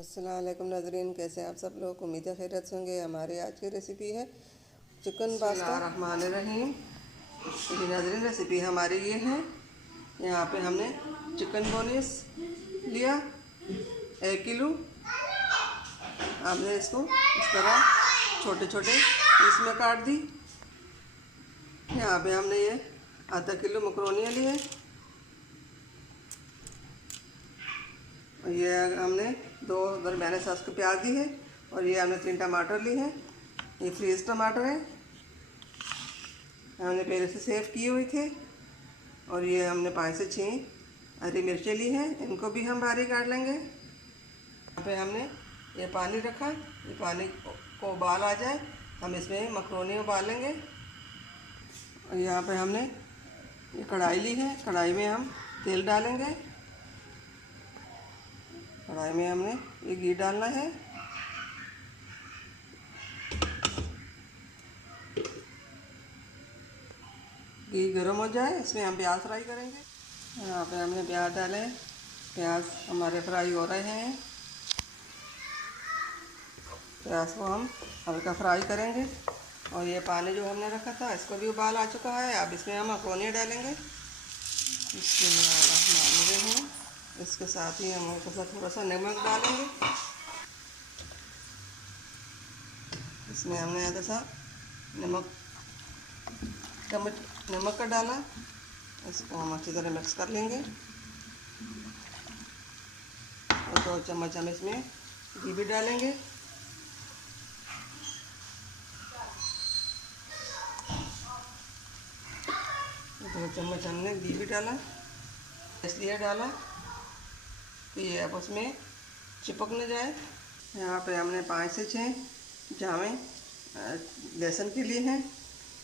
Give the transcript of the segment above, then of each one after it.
अस्सलाम वालेकुम नाज़रीन, कैसे हैं आप सब लोग। उम्मीद है खैरियत से होंगे। हमारी आज की रेसिपी है चिकन पास्ता। बिस्मिल्लाहिर्रहमानिर्रहीम। जी नाज़रीन, रेसिपी हमारी ये है। यहाँ पे हमने चिकन बोनिस लिया 1 किलो। हमने इसको इस तरह छोटे छोटे पीस में काट दी। यहाँ पे हमने ये आधा किलो मकरोनियाँ ली है। ये हमने 2 दरमियाने साइज़ के प्याज ली है और ये हमने 3 टमाटर लिए हैं। ये फ्रीज टमाटर है, हमने पहले से सेव किए हुए थे। और ये हमने 5 से 6 हरी मिर्चें ली हैं, इनको भी हम बारीक काट लेंगे। यहाँ पे हमने ये पानी रखा, ये पानी को उबाल आ जाए हम इसमें मकरोनी उबाल लेंगे। और यहाँ पे हमने ये कढ़ाई ली है, कढ़ाई में हम तेल डालेंगे। कढ़ाई में हमने ये घी डालना है। घी गर्म हो जाए इसमें हम प्याज फ्राई करेंगे। यहाँ पे हमने प्याज डाले, प्याज हमारे फ्राई हो रहे हैं। प्याज को हम हल्का फ्राई करेंगे। और ये पानी जो हमने रखा था इसको भी उबाल आ चुका है। अब इसमें हम मकरोनी डालेंगे। इसके साथ ही हम थोड़ा सा नमक डालेंगे। इसमें हमने आधा सा नमक का डाला। इसको हम अच्छी तरह मिक्स कर लेंगे। और 2 चम्मच हम इसमें घी भी डालेंगे। 2 चम्मच हमने घी भी डाला, इसलिए डाला कि ये अब उसमें चिपक न जाए। यहाँ पे हमने 5 से 6 जामें लहसुन के लिए हैं।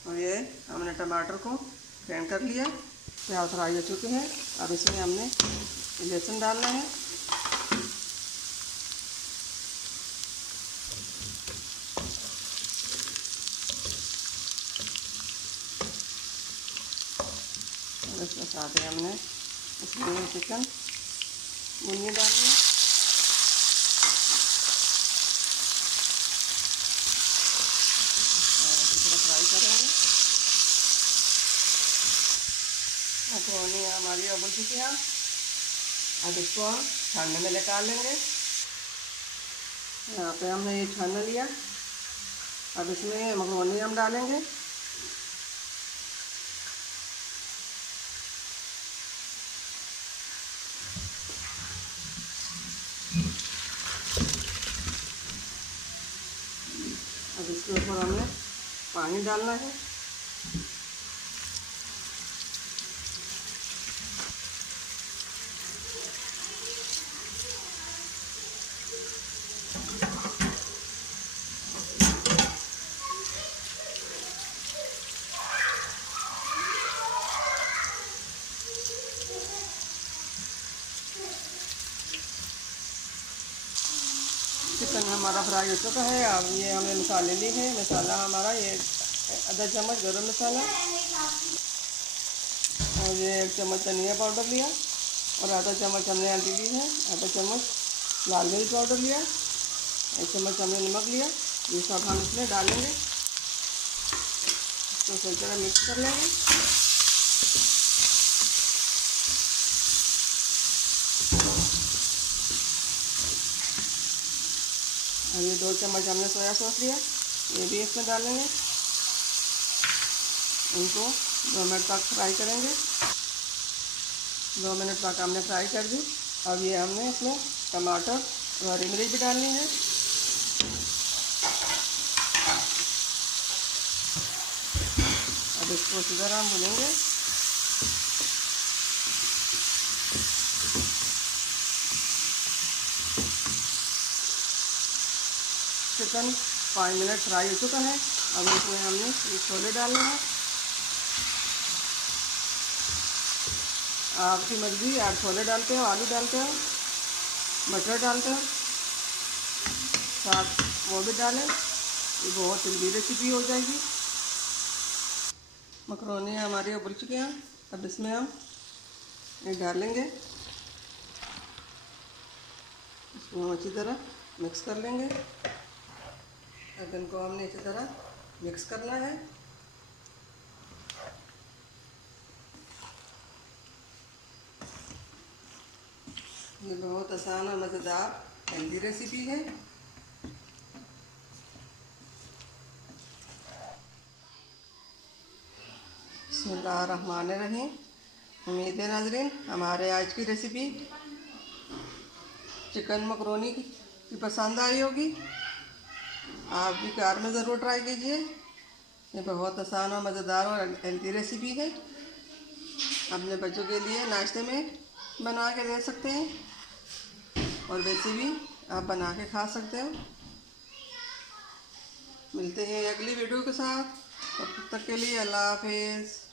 और ये हमने टमाटर को ग्राइंड कर लिया। प्याज फ्राई हो चुके हैं। अब इसमें हमने लहसुन डालना है। और इसके साथ ही हमने इसमें चिकन भुनिया डालनी है। मकरोनी हमारी उबल चुकी है। अब इसको हम छानने में निकाल लेंगे। यहाँ पे हमने ये छान लिया। अब इसमें मकरोनी हम डालेंगे। अब इसके ऊपर हमने पानी डालना है। चिकन हमारा फ्राई हो चुका है। अब ये हमने मसाले लिए हैं। मसाला हमारा ये आधा चम्मच गरम मसाला और ये 1 चम्मच धनिया पाउडर लिया और आधा चम्मच हमने हल्दी ली है। आधा चम्मच लाल मिर्च पाउडर लिया, 1 चम्मच हमने नमक लिया। ये सब हम इसमें डालेंगे। इसको सही तरह मिक्स कर लेंगे। और ये 2 चम्मच हमने सोया सॉस लिया, ये भी इसमें डालेंगे। इनको 2 मिनट तक फ्राई करेंगे। 2 मिनट तक हमने फ्राई कर दी। अब ये हमने इसमें टमाटर और हरी मिर्च भी डालनी है। अब इसको इसी तरह हम भूनेंगे। चिकन 5 मिनट फ्राई हो चुका है। अब इसमें हमने ये छोले डालने हैं। आपकी मर्ज़ी, आप छोले डालते हो, आलू डालते हो, मटर डालते हो, साथ वो भी डालें। ये बहुत जल्दी रेसिपी हो जाएगी। मकरोनी हमारी उबल चुके हैं। अब इसमें हम ये डालेंगे। इसको हम अच्छी तरह मिक्स कर लेंगे। अब इनको हमने अच्छी तरह मिक्स करना है। ये बहुत आसान और मज़ेदार हेल्दी रेसिपी है। बिस्मिल्लाहिर्रहमानिर्रहीम। उम्मीद है नाज़रीन हमारे आज की रेसिपी चिकन मकरोनी की पसंद आई होगी। आप भी घर में ज़रूर ट्राई कीजिए। ये बहुत आसान और मज़ेदार और हेल्दी रेसिपी है। अपने बच्चों के लिए नाश्ते में बना के दे सकते हैं और वैसे भी आप बना के खा सकते हो। मिलते हैं अगली वीडियो के साथ, तब तक के लिए अल्लाह हाफिज़।